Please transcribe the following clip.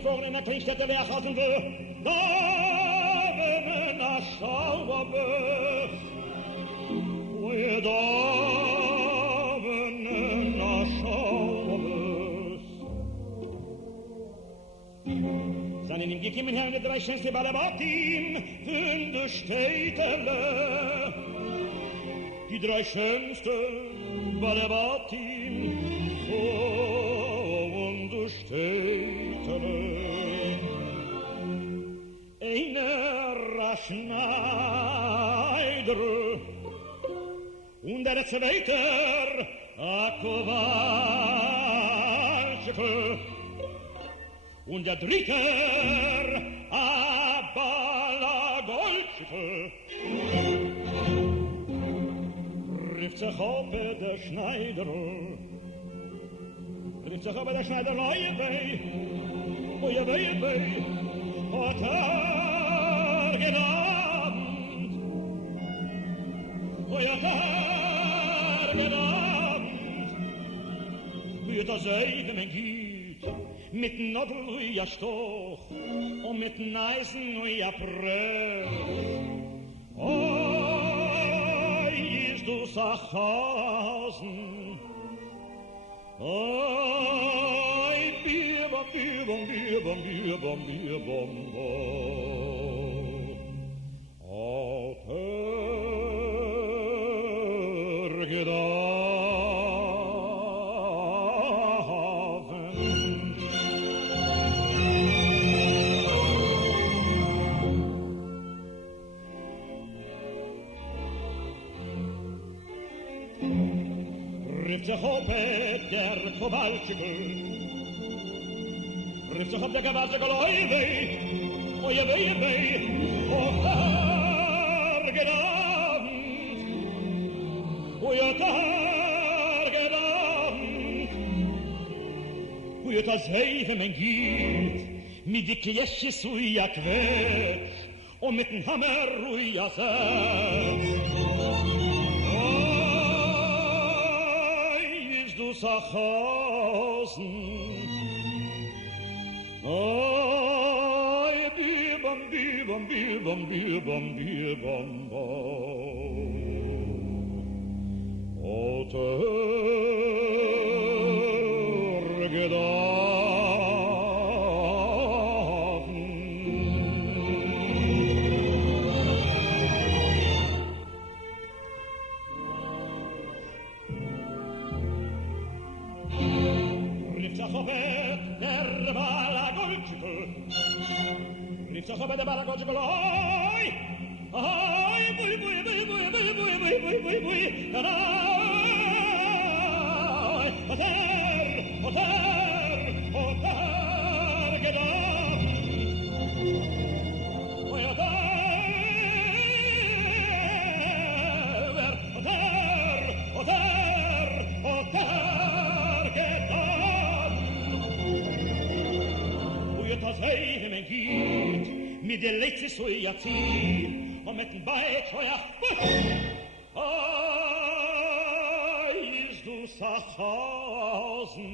zuvor in der Kleinstätte weghalten will. Da wenn na schau be. We da wenn na schau be. Seinen ihm gekommen her die drei schönste Balabatin in der Städtele. Die drei schönste Balabatin von der Städtele. Einer Schneider und der zweite a Kowalczyk und der dritte a Balagolczyk. Rift sich auf der Schneider, rift sich auf der Schneider, oje weh, hat genannt, genannt, wie das Eide mein Giet, mit Nodel wie a Stoch, und mit Neisen wie a Press. Oi, ist du Sachhausen, oi, bom, alter gedaven. Rift sich auf der Kowalczyk, rift sich auf der Gewalczyk, oje weh, oje targedant, oje das Heife mein Giet, mit die Klesches uja quetsch, und mit dem Hammer uja setz. Sachhausen, oi, bibam, alter gedaven. Der Balagolczyk, rief sich auf der Balagolczyk, oi, bui, oter, gedacht, oi, oter, gedacht. Das Heide mein Giet, mit der letzte so ja Ziel, und mit dem Beid so ja ist du Sachhausen,